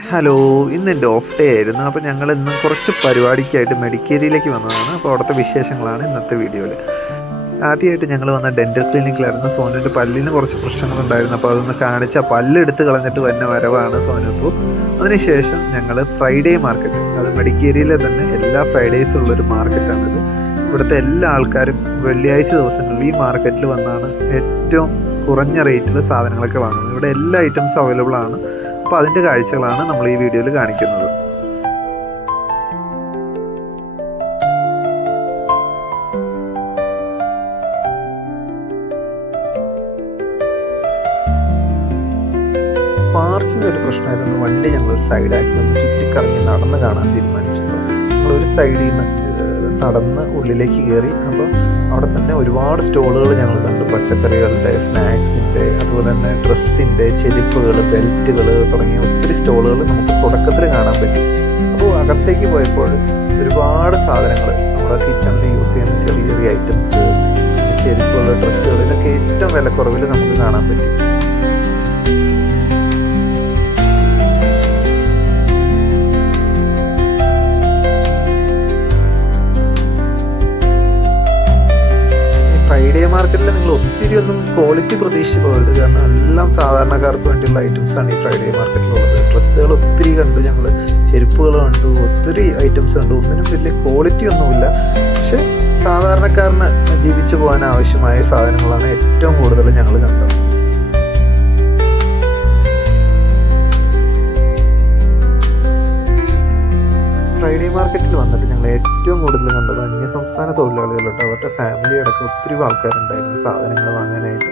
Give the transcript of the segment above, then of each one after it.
Hello, ഇന്ന് എൻ്റെ off day ആയിരുന്നു. അപ്പോൾ ഞങ്ങൾ ഇന്ന് കുറച്ച് പരിപാടിക്കായിട്ട് മെഡിക്കേരിയിലേക്ക് വന്നതാണ്. അപ്പോൾ അവിടുത്തെ വിശേഷങ്ങളാണ് ഇന്നത്തെ വീഡിയോയിൽ. ആദ്യമായിട്ട് ഞങ്ങൾ വന്ന ഡെൻറ്റൽ ക്ലിനിക്കിലായിരുന്നു. സോനുവിൻ്റെ പല്ലിന് കുറച്ച് പ്രശ്നങ്ങളുണ്ടായിരുന്നു. അപ്പോൾ അതൊന്ന് കാണിച്ച് ആ പല്ലെടുത്ത് കളഞ്ഞിട്ട് വന്ന വരവാണ് സോനു. ഇപ്പോൾ അതിനുശേഷം ഞങ്ങൾ ഫ്രൈഡേ മാർക്കറ്റ്, അത് മെഡിക്കേരിയിലെ തന്നെ എല്ലാ ഫ്രൈഡേയ്സും ഉള്ളൊരു മാർക്കറ്റാണിത്. ഇവിടുത്തെ എല്ലാ ആൾക്കാരും വെള്ളിയാഴ്ച ദിവസങ്ങളിൽ ഈ മാർക്കറ്റിൽ വന്നാണ് ഏറ്റവും കുറഞ്ഞ റേറ്റിൽ സാധനങ്ങളൊക്കെ വാങ്ങുന്നത്. ഇവിടെ എല്ലാ ഐറ്റംസും അവൈലബിൾ ആണ്. അപ്പോൾ അതിൻ്റെ കാഴ്ചകളാണ് നമ്മൾ ഈ വീഡിയോയിൽ കാണിക്കുന്നത്. പാർക്കിംഗ് ഒരു പ്രശ്നമായതുകൊണ്ട് വണ്ടി ഞങ്ങളൊരു സൈഡാക്കി ഒന്ന് ചുറ്റിക്കറങ്ങി നടന്ന് കാണാൻ തീരുമാനിച്ചിട്ടുണ്ട്. ഞങ്ങളൊരു സൈഡിൽ നിന്ന് നടന്ന് ഉള്ളിലേക്ക് കയറി. അപ്പോൾ അവിടെ തന്നെ ഒരുപാട് സ്റ്റോളുകൾ ഞങ്ങൾ കണ്ടു. പച്ചക്കറികളുടെ, സ്നാക്സിൻ്റെ, അതുപോലെ തന്നെ ഡ്രസ്സിൻ്റെ, ചെരുപ്പുകൾ, ബെൽറ്റുകൾ തുടങ്ങിയ ഒത്തിരി സ്റ്റോളുകൾ നമുക്ക് തുടക്കത്തിൽ കാണാൻ പറ്റി. അപ്പോൾ അകത്തേക്ക് പോയപ്പോൾ ഒരുപാട് സാധനങ്ങൾ, നമ്മുടെ കിച്ചണിൽ യൂസ് ചെയ്യുന്ന ചെറിയ ചെറിയ ഐറ്റംസ്, ചെരുപ്പുകൾ, ഡ്രസ്സുകൾ, ഇതൊക്കെ ഏറ്റവും വിലക്കുറവിൽ നമുക്ക് കാണാൻ പറ്റി. ഫ്രൈഡേ മാർക്കറ്റിൽ നിങ്ങൾ ഒത്തിരി ഒന്നും ക്വാളിറ്റി പ്രതീക്ഷിച്ച് പോകരുത്. കാരണം എല്ലാം സാധാരണക്കാർക്ക് വേണ്ടിയുള്ള ഐറ്റംസാണ് ഈ ഫ്രൈഡേ മാർക്കറ്റിലുള്ളത്. ഡ്രസ്സുകൾ ഒത്തിരി കണ്ടു ഞങ്ങൾ, ചെരുപ്പുകൾ കണ്ടു, ഒത്തിരി ഐറ്റംസ് കണ്ടു. ഒന്നിനും വലിയ ക്വാളിറ്റി ഒന്നുമില്ല. പക്ഷെ സാധാരണക്കാരന് ജീവിച്ചു പോകാൻ ആവശ്യമായ സാധനങ്ങളാണ് ഏറ്റവും കൂടുതൽ ഞങ്ങൾ കണ്ടത്. ഫ്രൈഡേ മാർക്കറ്റിൽ വന്നിട്ട് ഞങ്ങൾ ഏറ്റവും കൂടുതൽ കണ്ടത് അന്യസംസ്ഥാന തൊഴിലാളികളുണ്ട്. അവരുടെ ഫാമിലി അടക്കം ഒത്തിരി ആൾക്കാരുണ്ടായിരുന്നു സാധനങ്ങൾ വാങ്ങാനായിട്ട്.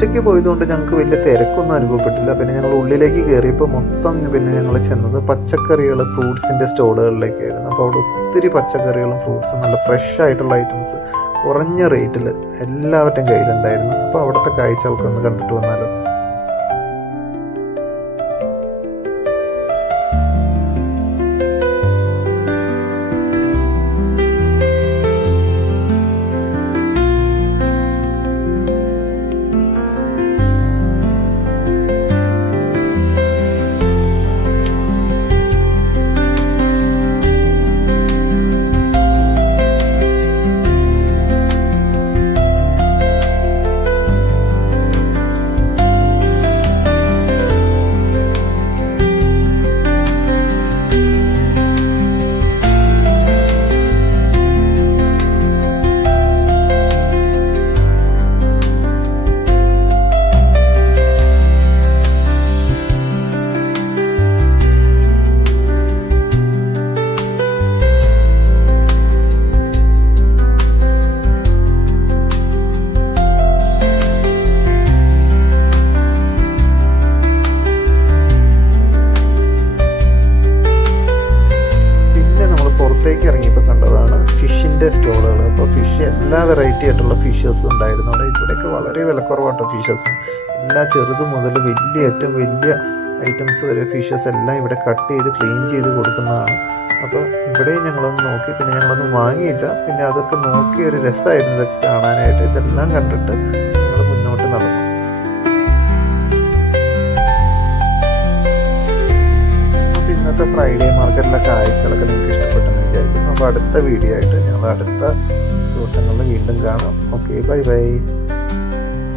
ഉച്ചയ്ക്ക് പോയതുകൊണ്ട് ഞങ്ങൾക്ക് വലിയ തിരക്കൊന്നും അനുഭവപ്പെട്ടില്ല. പിന്നെ ഞങ്ങൾ ഉള്ളിലേക്ക് കയറിയപ്പോൾ മൊത്തം പിന്നെ ഞങ്ങൾ ചെന്നത് പച്ചക്കറികൾ, ഫ്രൂട്ട്സിൻ്റെ സ്റ്റോളുകളിലേക്കായിരുന്നു. അപ്പോൾ അവിടെ ഒത്തിരി പച്ചക്കറികളും ഫ്രൂട്ട്സും നല്ല ഫ്രഷ് ആയിട്ടുള്ള ഐറ്റംസ് കുറഞ്ഞ റേറ്റിൽ എല്ലാവരുടെയും കയ്യിലുണ്ടായിരുന്നു. അപ്പോൾ അവിടുത്തെ കാഴ്ചകൾക്കൊന്ന് കണ്ടിട്ട് വന്നാലോ. ഇറങ്ങിയപ്പോൾ കണ്ടതാണ് ഫിഷിൻ്റെ സ്റ്റോളുകൾ. അപ്പോൾ ഫിഷ് എല്ലാ വെറൈറ്റി ആയിട്ടുള്ള ഫിഷസ് ഉണ്ടായിരുന്നു അവിടെ. ഇവിടെയൊക്കെ വളരെ വിലക്കുറവാട്ടോ ഫിഷസ്. എല്ലാ ചെറുത് മുതൽ വലിയ ഏറ്റവും വലിയ ഐറ്റംസ് വരെ ഫിഷസ് എല്ലാം ഇവിടെ കട്ട് ചെയ്ത് ക്ലീൻ ചെയ്ത് കൊടുക്കുന്നതാണ്. അപ്പോൾ ഇവിടെ ഞങ്ങളൊന്ന് നോക്കി, പിന്നെ ഞങ്ങളൊന്നും വാങ്ങിയില്ല. പിന്നെ അതൊക്കെ നോക്കി ഒരു രസമായിരുന്നു ഇതൊക്കെ കാണാനായിട്ട്. ഇതെല്ലാം കണ്ടിട്ട് ഞങ്ങൾ മുന്നോട്ട് നടന്നു. അപ്പോൾ ഇന്നത്തെ ഫ്രൈഡേ മാർക്കറ്റിലെ കാഴ്ചകളൊക്കെ നിങ്ങൾക്ക് ഇഷ്ടപ്പെട്ടെന്ന് വിചാരിക്കുന്നു. അപ്പോൾ അടുത്ത വീഡിയോ ആയിട്ട് ഞങ്ങൾ അടുത്ത ദിവസങ്ങളിൽ വീണ്ടും കാണാം. Okay, bye bye.